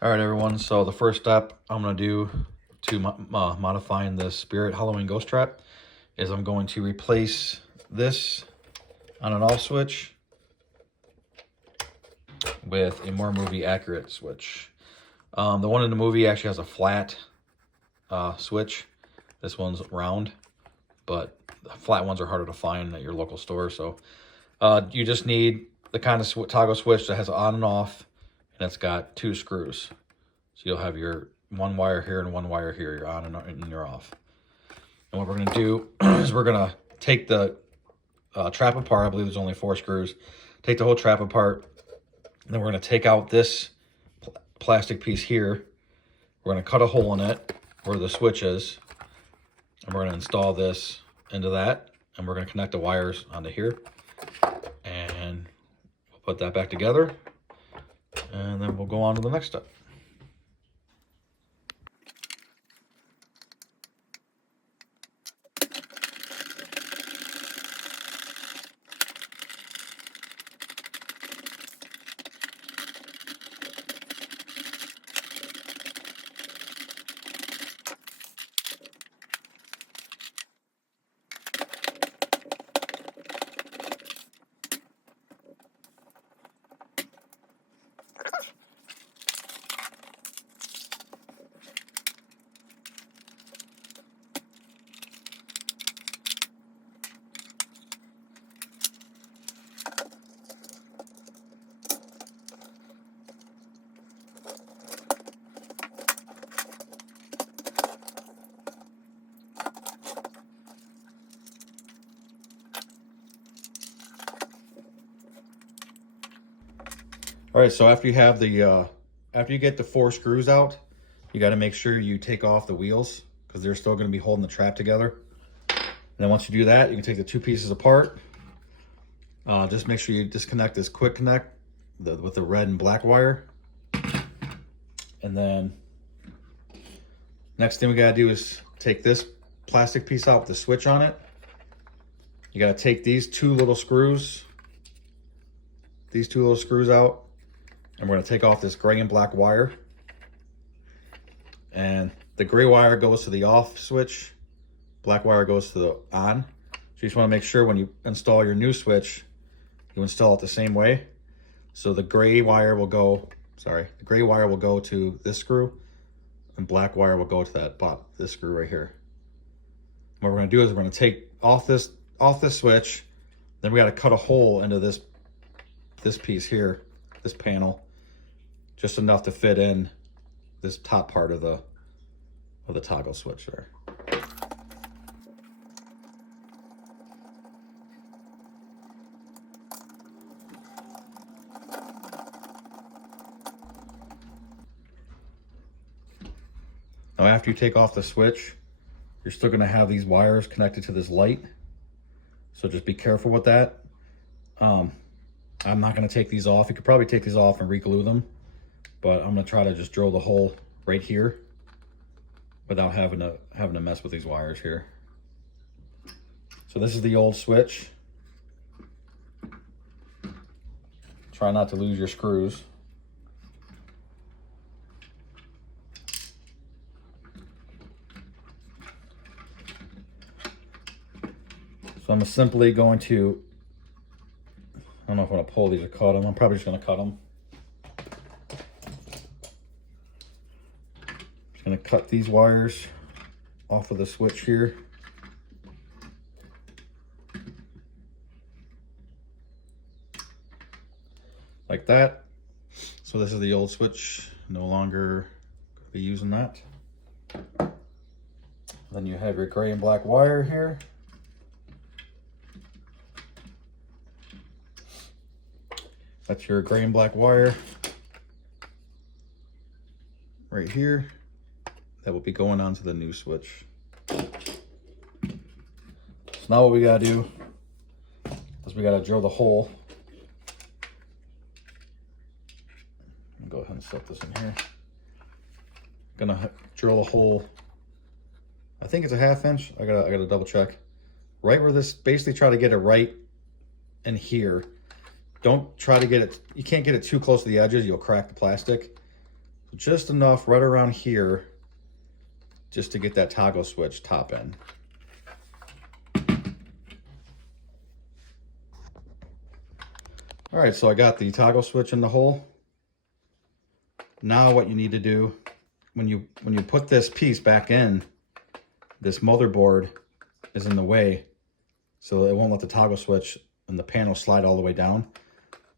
All right, everyone. So the first step I'm going to do to modifying the Spirit Halloween Ghost Trap is I'm going to replace this on an off switch with a more movie accurate switch. The one in the movie actually has a flat switch. This one's round, but the flat ones are harder to find at your local store. So you just need the kind of toggle switch that has on and off, and it's got 2 screws. So you'll have your one wire here and one wire here. You're on and you're off. And what we're going to do is we're going to take the trap apart. I believe there's only 4 screws. Take the whole trap apart. And then we're going to take out this plastic piece here. We're going to cut a hole in it where the switch is. And we're going to install this into that. And we're going to connect the wires onto here. And we'll put that back together. And then we'll go on to the next step. All right, so after you have the after you get the 4 screws out, you got to make sure you take off the wheels because they're still going to be holding the trap together. And then once you do that, you can take the 2 pieces apart. Just make sure you disconnect this quick connect with the red and black wire. And then next thing we got to do is take this plastic piece out with the switch on it. You got to take these 2 little screws, out. And we're going to take off this gray and black wire. And the gray wire goes to the off switch. Black wire goes to the on. So you just want to make sure when you install your new switch, you install it the same way. So the gray wire will go, to this screw. And black wire will go to this screw right here. What we're going to do is we're going to take off this switch. Then we got to cut a hole into this piece here, this panel. Just enough to fit in this top part of the toggle switch there. Now after you take off the switch, you're still going to have these wires connected to this light. So just be careful with that. I'm not going to take these off. You could probably take these off and re-glue them. But I'm going to try to just drill the hole right here without having to mess with these wires here. So this is the old switch. Try not to lose your screws. So I'm simply going to, I don't know if I'm going to pull these or cut them. I'm probably just going to cut them. Going to cut these wires off of the switch here. Like that. So this is the old switch. No longer going to be using that. Then you have your gray and black wire here. That's your gray and black wire right here. That will be going on to the new switch. So now what we gotta do is we gotta drill the hole. Go ahead and set this in here. Gonna drill a hole. I think it's a 1/2 inch. I gotta double check. Right where this, basically try to get it right in here. Don't try to get it, you can't get it too close to the edges, you'll crack the plastic. Just enough right around here just to get that toggle switch top end. All right, so I got the toggle switch in the hole. Now what you need to do, when you put this piece back in, this motherboard is in the way, so it won't let the toggle switch and the panel slide all the way down.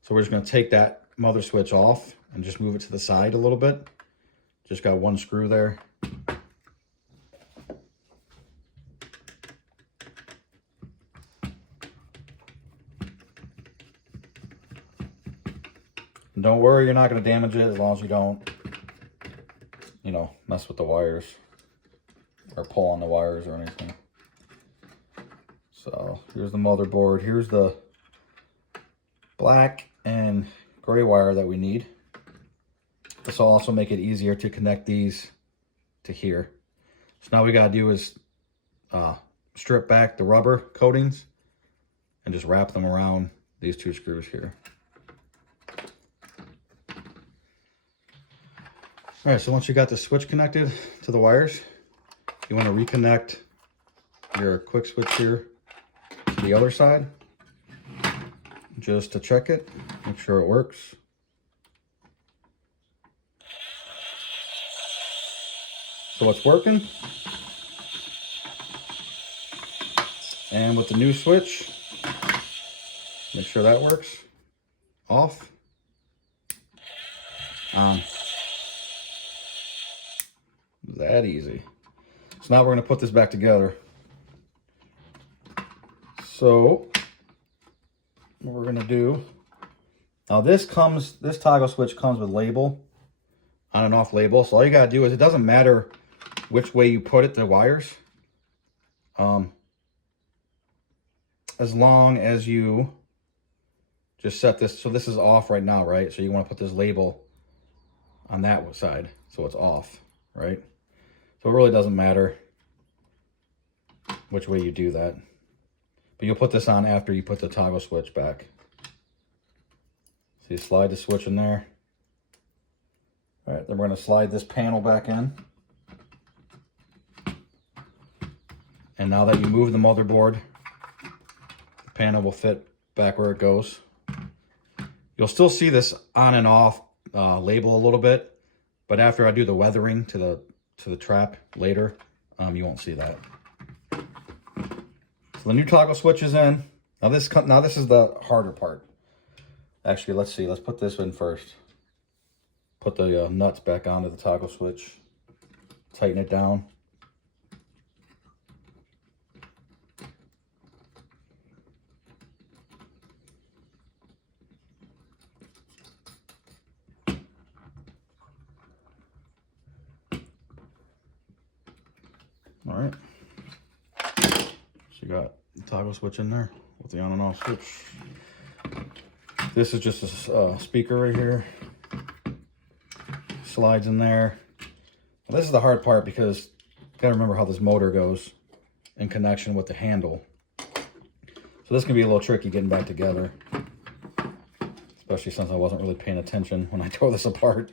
So we're just gonna take that mother switch off and just move it to the side a little bit. Just got one screw there. And don't worry, you're not going to damage it as long as you don't, you know, mess with the wires or pull on the wires or anything. So here's the motherboard. Here's the black and gray wire that we need. This will also make it easier to connect these to here. So now we got to do is strip back the rubber coatings and just wrap them around these two screws here. All right, so once you got the switch connected to the wires, you want to reconnect your quick switch here to the other side just to check it, make sure it works. So it's working. And with the new switch, make sure that works. Off. On. That easy. So now we're going to put this back together. So what we're going to do, now this toggle switch comes with label, on and off label. So all you got to do is, it doesn't matter which way you put it, the wires, as long as you just set this, so this is off right now, right? So you want to put this label on that side so it's off, right? So it really doesn't matter which way you do that. But you'll put this on after you put the toggle switch back. So you slide the switch in there. All right, then we're going to slide this panel back in. And now that you move the motherboard, the panel will fit back where it goes. You'll still see this on and off label a little bit, but after I do the weathering to the trap later, you won't see that. So the new toggle switch is in. Now this is the harder part. Actually, let's see. Let's put this in first. Put the nuts back onto the toggle switch. Tighten it down. All right. So you got the toggle switch in there with the on and off switch. This is just a speaker right here. Slides in there. Now, this is the hard part because you gotta remember how this motor goes in connection with the handle. So this can be a little tricky getting back together, especially since I wasn't really paying attention when I tore this apart.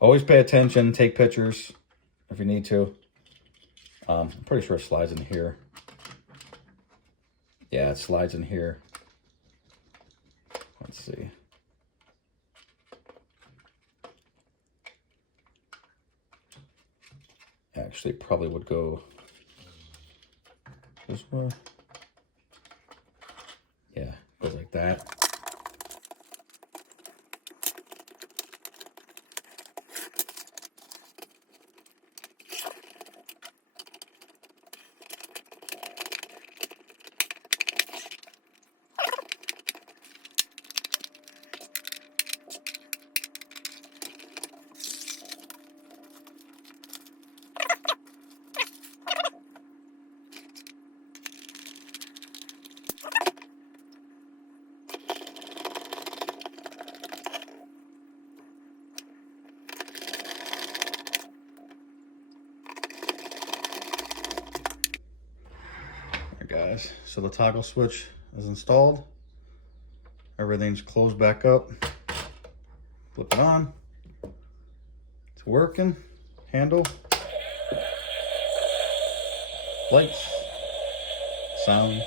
Always pay attention, take pictures if you need to. I'm pretty sure it slides in here. Yeah, it slides in here. Let's see. Actually, probably would go this way. Yeah, goes like that. Guys, so the toggle switch is installed. Everything's closed back up. Flip it on. It's It's working. Handle. Lights. Sound.